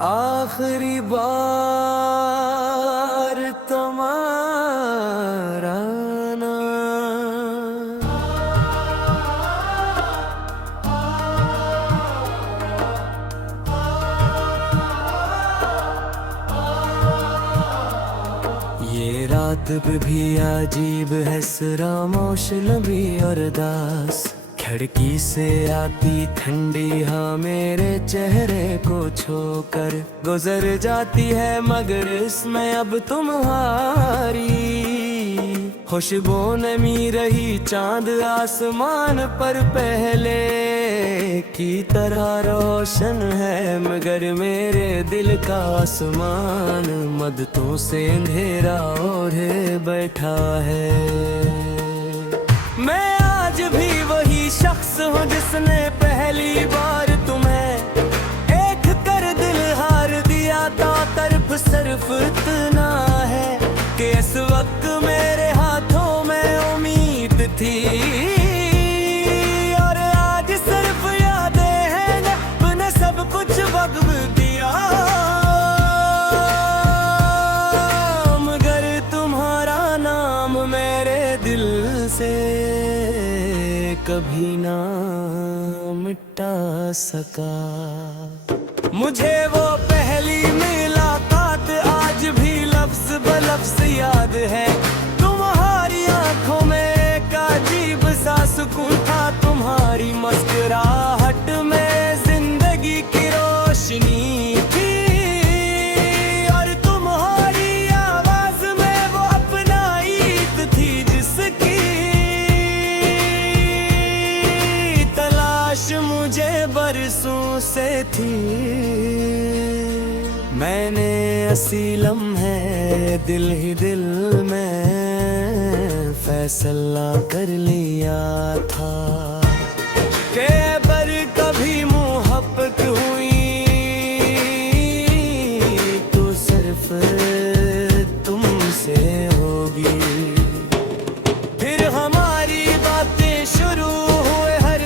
आखिरी बार तुम्हारा नाम। ये रात भी अजीब है, खामोश लंबी और दास। खिड़की से आती ठंडी हवा मेरे चेहरे को छूकर गुजर जाती है, मगर इसमें अब तुम्हारी खुशबू नमी रही। चांद आसमान पर पहले की तरह रोशन है, मगर मेरे दिल का आसमान मददों से अंधेरा ओढ़े बैठा है। मैं आज भी वही शख्स हूँ जिसने पहली बार तुम्हें एक कर दिल हार दिया था। तरफ सिर्फ इतना है कि इस वक्त मेरे हाथों में उम्मीद थी, और आज सिर्फ यादें हैं, अपने सब कुछ वक्फ दिया। मगर तुम्हारा नाम मेरे दिल से कभी ना मिटा सका। मुझे वो पहली मुलाकात आज भी लफ्ज बलफ्ज याद है। तुम्हारी आंखों में एक अजीब सा सुकून था, तुम्हारी मुस्कुराहट में जिंदगी की रोशनी थी, और तुम्हारी आवाज में वो अपनाइत थी जिसकी मुझे बरसों से थी। मैंने असीलम है दिल ही दिल में फैसला कर लिया था कि पर कभी मोहब्बत हुई तो सिर्फ तुमसे होगी। फिर हमारी बातें शुरू हुए, हर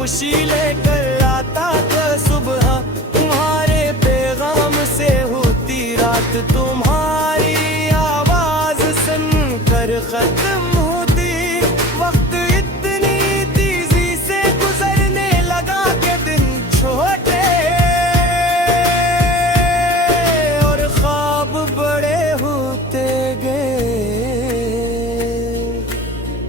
खुशी लेकर आता था सुबह। तुम्हारे पैगाम से होती रात, तुम्हारी आवाज सुनकर खत्म होती वक्त। इतनी तेजी से गुजरने लगा के दिन छोटे, और ख्वाब बड़े होते गए।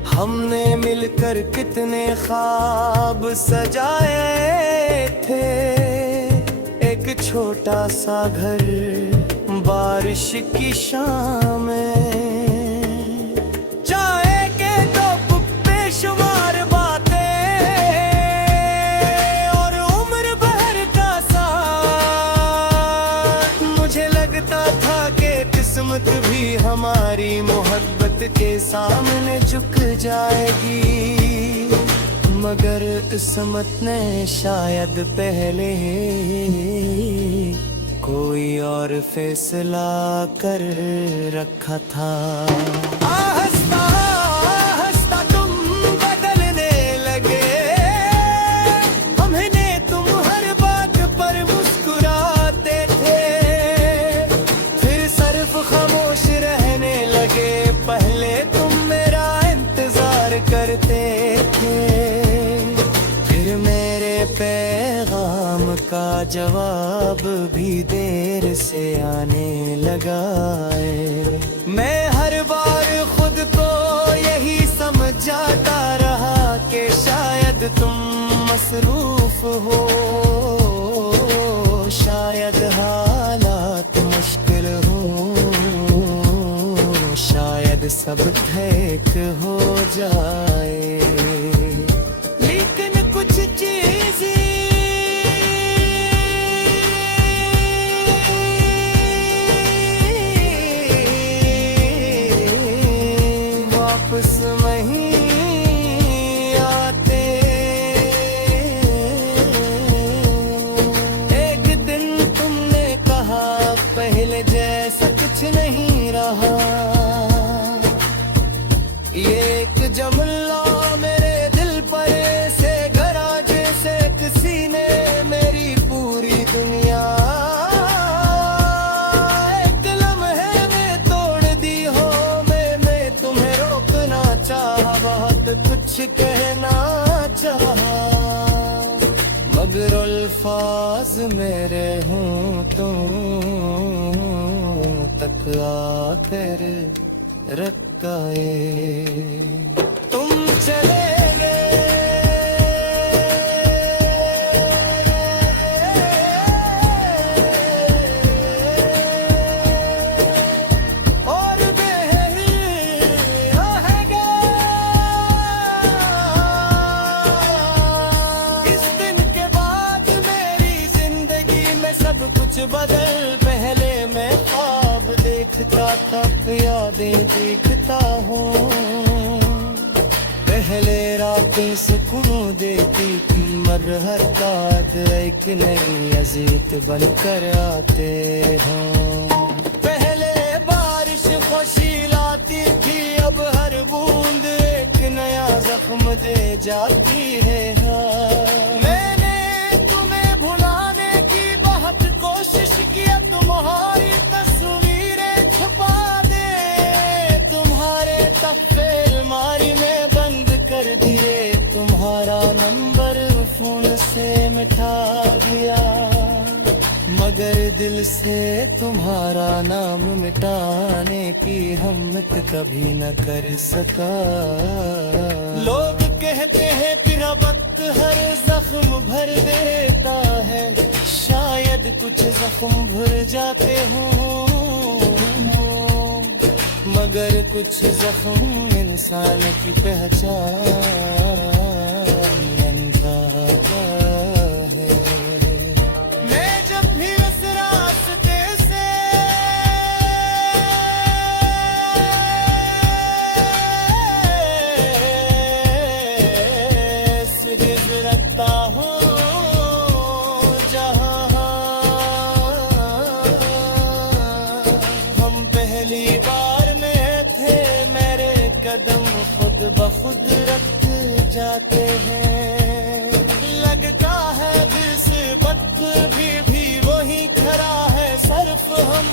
हमने मिलकर कितने ख्वाब सजाए थे, एक छोटा सा घर बारिश की शाम में, चाय के दो बेशुमार बातें और उम्र भर का साथ। मुझे लगता था कि किस्मत भी हमारी मोहब्बत के सामने झुक जाएगी, मगर किस्मत ने शायद पहले कोई और फैसला कर रखा था। आहिस्ता आहिस्ता तुम बदलने लगे, हमने तुम हर बात पर मुस्कुराते थे, फिर सिर्फ खामोश रहने लगे। पहले तुम मेरा इंतजार करते थे, फिर मेरे पैगाम का जवाब भी देर से आने लगा है। मैं हर बार खुद को यही समझाता रहा कि शायद तुम मसरूफ हो, शायद हालात मुश्किल हो, शायद सब ठीक हो जाए। लेकिन कुछ चीजें वापस नहीं आते। एक दिन तुमने कहा पहले जैसा कुछ नहीं रहा, दुनिया एक लम्हे में तोड़ दी हो। मैंने तुम्हें रोकना चाहा, बहुत कुछ कहना चाहा, मगर अल्फाज मेरे हूँ तुम तक आकर रकाए। तुम चले कुछ बदल। पहले मैं ख्वाब देखता था, यादें देखता हूँ। पहले रातें सुकून देती थी, मरहत बाद एक नई अजीत बनकर आते हो। पहले बारिश खुशी लाती थी, अब हर बूंद एक नया जख्म दे जाती है। किया तुम्हारी तस्वीरें छुपा दे, तुम्हारे तख्ते अलमारी में बंद कर दिए, तुम्हारा नंबर फोन से मिटा दिया, मगर दिल से तुम्हारा नाम मिटाने की हिम्मत कभी न कर सका। लोग कहते हैं तेरा वक्त हर जख्म भर देता है, शायद कुछ जख्म भर जाते हों, मगर कुछ जख्म इंसान की पहचान अनजाता है। मैं जब भी उस रास्ते से गुजरता हूँ, कदम खुद ब खुद रख जाते हैं। लगता है दिल से वक्त भी वही खड़ा है, सिर्फ हम